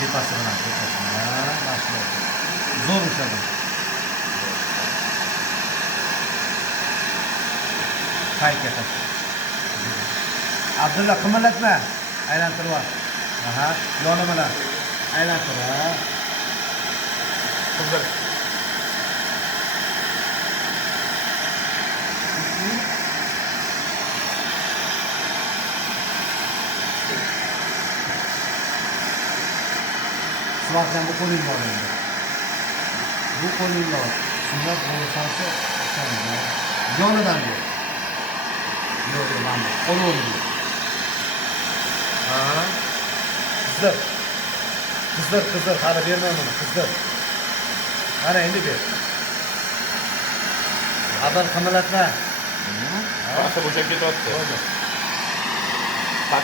Tepasi bilan, mashina. Zo'r ushadi. Qayga tash. Abdulla qimirlatma. Aylantirib ol. Aha, yoni bilan. Aylantir, ha. Qizdir. Sivakdan bu qo'ling bor endi. Bu qo'ling bor. Shunda bo'lsa, yonidan ber. Yo'q, mana qo'lini ber. Ha. Qizdir. Qizdir, hali bermay buni, qizdir. Mana endi ber. Abdul qimirlatma. Basa bo'shab ketyapti.